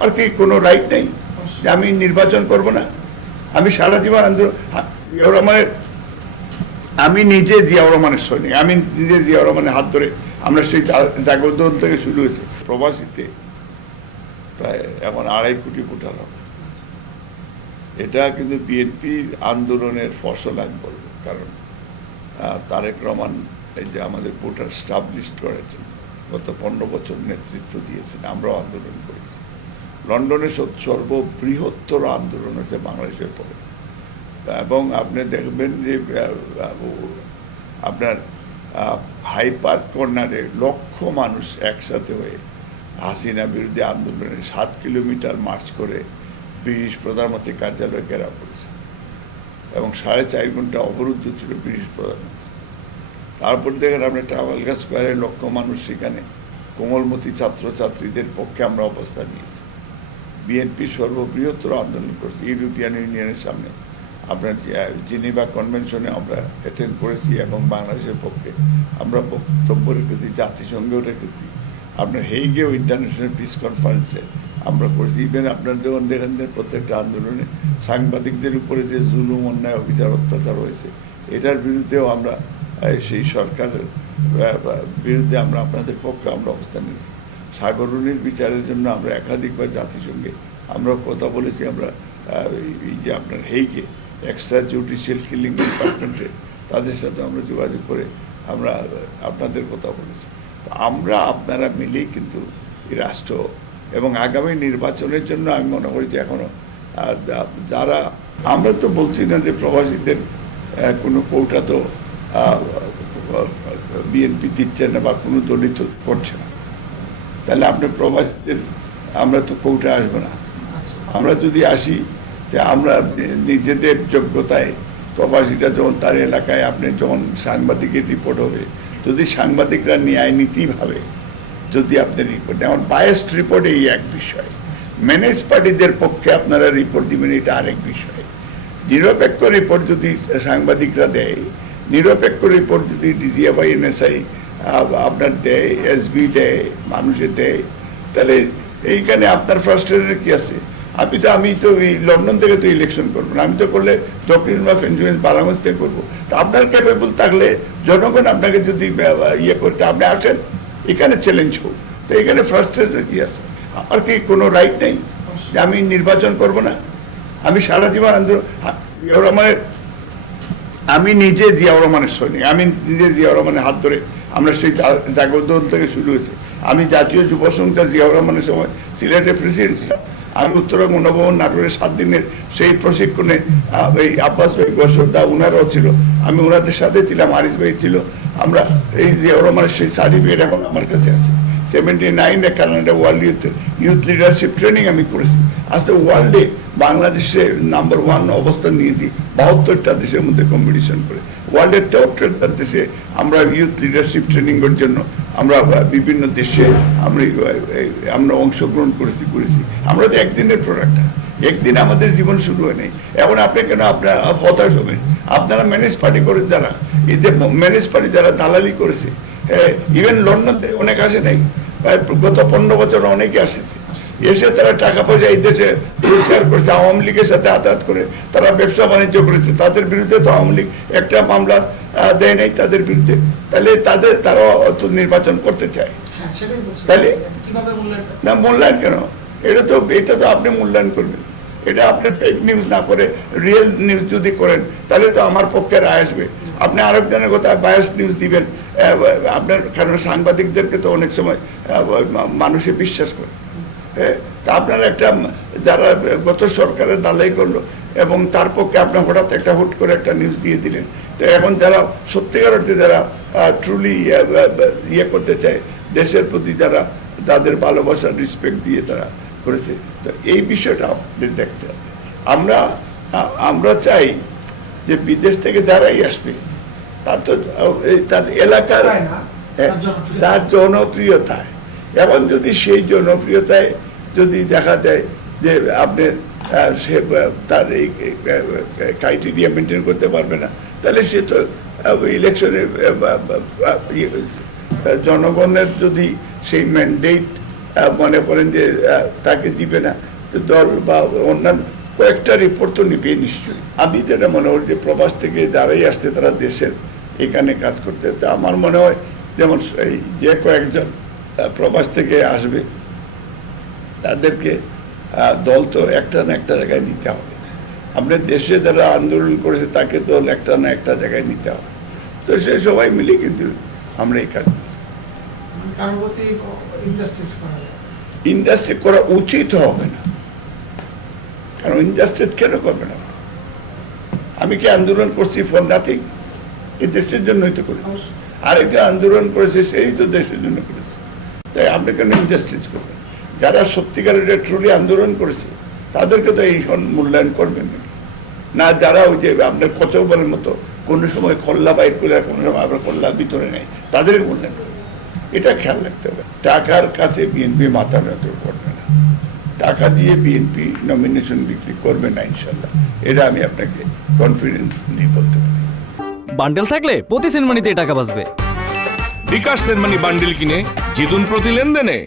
আমার কি কোনো রাইট নেই যে আমি নির্বাচন করব না? আমি সারা জীবন আন্দোলন, জিয়াউর রহমানের, আমি নিজে জিয়াউর রহমানের সৈনিক, আমি নিজে জিয়াউর রহমানের হাত ধরে আমরা সেই জাগরণ থেকে শুরু হয়েছে। প্রবাসীতে প্রায় এখন 2.5 কোটি ভোটার হবে। এটা কিন্তু বিএনপির আন্দোলনের ফসল আমি বলবো, কারণ তারেক রহমান এই যে আমাদের ভোটার স্টাবলিশ লিস্ট করার জন্য গত 15 বছর নেতৃত্ব দিয়েছেন, আমরাও আন্দোলন করেছি। লন্ডনে সর্ববৃহত্তর আন্দোলন হচ্ছে বাংলাদেশের পরে, এবং আপনি দেখবেন যে আপনার হাই পার্ক কর্নারে লক্ষ মানুষ একসাথে হয়ে হাসিনা বিরুদ্ধে আন্দোলনে 7 কিলোমিটার মার্চ করে ব্রিটিশ প্রধানমন্ত্রী কার্যালয় ঘেরাও করেছে এবং 4.5 ঘন্টা অবরুদ্ধ ছিল ব্রিটিশ প্রধানমন্ত্রী। তারপর দেখেন আপনি ট্রাফালগার স্কোয়ারে লক্ষ মানুষ, সেখানে কোমলমতি ছাত্রছাত্রীদের পক্ষে আমরা অবস্থান নিয়েছি। বিএনপি সর্ববৃহত্তর আন্দোলন করেছে ইউরোপিয়ান ইউনিয়নের সামনে, আপনার জেনেভা কনভেনশনে আমরা অ্যাটেন্ড করেছি এবং বাংলাদেশের পক্ষে আমরা বক্তব্য রেখেছি, জাতিসংঘেও রেখেছি, আপনার হেইগেও ইন্টারন্যাশনাল পিস কনফারেন্সে আমরা করেছি। ইভেন আপনার যখন দেখেন প্রত্যেকটা আন্দোলনে সাংবাদিকদের উপরে যে জুলুম, অন্যায়, অবিচার, অত্যাচার হয়েছে, এটার বিরুদ্ধেও আমরা সেই সরকারের বিরুদ্ধে আমরা আপনাদের পক্ষে আমরা অবস্থান নিয়েছি। সাগররুনির বিচারের জন্য আমরা একাধিকবার জাতিসংঘে আমরা কথা বলেছি। আমরা এই যে আপনার হেইগে এক্সট্রা জুডিশিয়াল কিলিং ডিপার্টমেন্টে তাদের সাথে আমরা যোগাযোগ করে আমরা আপনাদের কথা বলেছি। তো আমরা আপনারা মিলেই কিন্তু এই রাষ্ট্র এবং আগামী নির্বাচনের জন্য আমি মনে করি যে এখনও যারা, আমরা তো বলছি না যে প্রবাসীদের কোনো কোটা তো বিএনপি দিচ্ছে না বা কোনো দলিত করছে না, তাহলে আপনার প্রবাসীদের আমরা তো কোটা আসবো না। আমরা যদি আসি যে আমরা নিজেদের যোগ্যতায়, প্রবাসীরা যখন তার এলাকায় আপনি যখন সাংবাদিকের রিপোর্ট হবে, যদি সাংবাদিকরা ন্যায় নীতিভাবে যদি আপনি রিপোর্ট দেন, আমার বায়াসড রিপোর্ট এই এক বিষয়, ম্যানেজ পার্টিদের পক্ষে আপনারা রিপোর্ট দিবেন এটা আরেক বিষয়। নিরপেক্ষ রিপোর্ট যদি সাংবাদিকরা দেয়, নিরপেক্ষ রিপোর্ট যদি ডিজিএফআই, এনএসআই আপনার দেয়, এসবি দেয়, মানুষের দেয়, তাহলে এইখানে আপনার ফ্রাস্ট্রেটেড কি আছে? আমি তো এই লন্ডন থেকে তো ইলেকশন করবো না, আমি তো করলে দক্ষিণ বা ফেঞ্জুয়েন্স বারাগঞ্জ থেকে করবো। তো আপনার ক্যাপেবল থাকলে জনগণ আপনাকে যদি ইয়ে করতে আপনি আসেন, এখানে চ্যালেঞ্জ হোক। তো এখানে ফ্রাস্ট্রেটেড কি আছে? আমার কি কোনো রাইট নেই যে আমি নির্বাচন করব না? আমি সারা জীবন আন্দোলন, জিয়াউর রহমানের, আমি নিজে জিয়াউর রহমানের সৈনিক, আমি নিজে জিয়াউর রহমানের হাত ধরে আমরা সেই জাগরণ থেকে শুরু হয়েছে। আমি জাতীয় যুব সংস্থা জিয়াউর রহমানের সময় সিলেটের প্রেসিডেন্ট ছিলাম। আমি উত্তরবঙ্গ গণভবন নাটোরের 7 দিনের সেই প্রশিক্ষণে এই আব্বাস ভাই, গসরদা, ওনারাও ছিল, আমি ওনাদের সাথে ছিলাম, আরিস ভাই ছিল। আমরা এই জিয়াউর রহমানের সেই সার্টিফিকেট এখন আমার কাছে আছে। 79 Canada world youth leadership training আমি করেছি। আজকে ওয়ার্ল্ডে বাংলাদেশে নাম্বার 1 অবস্থান নিয়েছি 72টা দেশের মধ্যে কম্পিটিশন করে। ওয়ার্ল্ডের 73টা দেশে আমরা ইউথ লিডারশিপ ট্রেনিংয়ের জন্য আমরা বিভিন্ন দেশে আমরা অংশগ্রহণ করেছি। আমরা তো একদিনের প্রোডাক্ট না, একদিন আমাদের জীবন শুরু হয় নাই। এখন আপনি কেন আপনার হতাশ হবেন? আপনারা ম্যানেজ পার্টি করেন, যারা এই যে ম্যানেজ পার্টি যারা দালালি করেছে, ইভেন লন্ডন থেকে অনেক আসে নাই, গত 15 বছর অনেকে আসেছে, এসে তারা টাকা পয়সা এই দেশে রোজগার করেছে, আওয়ামী লীগের সাথে আতাত করে তারা ব্যবসা বাণিজ্য করেছে। তাদের বিরুদ্ধে তো আওয়ামী লীগ একটা মামলা দেয় নাই তাদের বিরুদ্ধে, তাহলে তারাও নির্বাচন করতে চায়। তাহলে না, মূল্যায়ন কেন? এটা তো আপনি মূল্যায়ন করবেন, এটা আপনি ফেক নিউজ না করে রিয়েল নিউজ যদি করেন তাহলে তো আমার পক্ষে রায় আসবে। আপনি আরেকজনের কথা বায়াস নিউজ দিবেন আপনার, কারণ সাংবাদিকদেরকে তো অনেক সময় মানুষে বিশ্বাস করে। তা আপনার একটা যারা গত সরকারের দালাই করলো এবং তার পক্ষে আপনার হঠাৎ একটা হুট করে একটা নিউজ দিয়ে দিলেন। তো এখন যারা সত্যিকার অর্থে যারা ট্রুলি ইয়ে করতে চায় দেশের প্রতি, যারা তাদের ভালোবাসার রেসপেক্ট দিয়ে তারা করেছে, তো এই বিষয়টা আপনাদের দেখতে হবে। আমরা চাই যে বিদেশ থেকে যারাই আসবে তার এলাকার তার জনপ্রিয়তায়, এবং যদি সেই জনপ্রিয়তায় যদি দেখা যায় যে আপনি সে তার এই ক্রাইটেরিয়া মেনটেন করতে পারবে না, তাহলে সে তো ইলেকশনে জনগণের যদি সেই ম্যান্ডেট মনে করেন যে তাকে দিবে না, তো দল বা অন্যান্য কয়েকটা রিপোর্ট তো নিবে নিশ্চয়ই। আমি যেটা মনে করি যে প্রবাস থেকে যারাই আসছে তারা দেশের এখানে কাজ করতে, তো আমার মনে হয় যেমন এই যে কয়েকজন প্রবাস থেকে আসবে তাদেরকে দল তো একটা না একটা জায়গায় নিতে হবে। আপনার দেশে যারা আন্দোলন করেছে তাকে দল একটা না একটা জায়গায় নিতে হবে। তো সে সবাই মিলে কিন্তু আমরা এই কাজ ইনজাস্টিস করা উচিত হবে না, কারণ ইনজাস্টিস কেন করবে না? আমি কি আন্দোলন করছি ফর নাথিং? এই দেশের জন্যই তো করেছি। আরেকজন আন্দোলন করেছে সেই তো দেশের জন্য করেছে, তাই আপনি কেন ইনজাস্টিস করবেন? যারা সত্যিকারের ট্রুলি আন্দোলন করেছে তাদেরকে তো এই মূল্যায়ন করবেন নাকি? না যারা ওই যে আপনার কচৌবলের মতো কোনো সময় খোল্লা বাইর করে কোনো সময় আবার খোল্লা ভিতরে নেই, তাদেরকে মূল্যায়ন করবে। এটা খেয়াল রাখতে হবে। টাকার কাছে বিএনপি মাথা নত করবে না, টাকা দিয়ে বিএনপি নমিনেশন বিক্রি করবে না ইনশাল্লাহ, এটা আমি আপনাকে কনফিডেন্স নিয়ে বলতে পারি। বান্ডেল থাকলে প্রতি সেনমানিতে টাকা বাঁচবে। বিকাশ সেনমানি বান্ডিল কিনে জিতুন প্রতি লেনদেনে।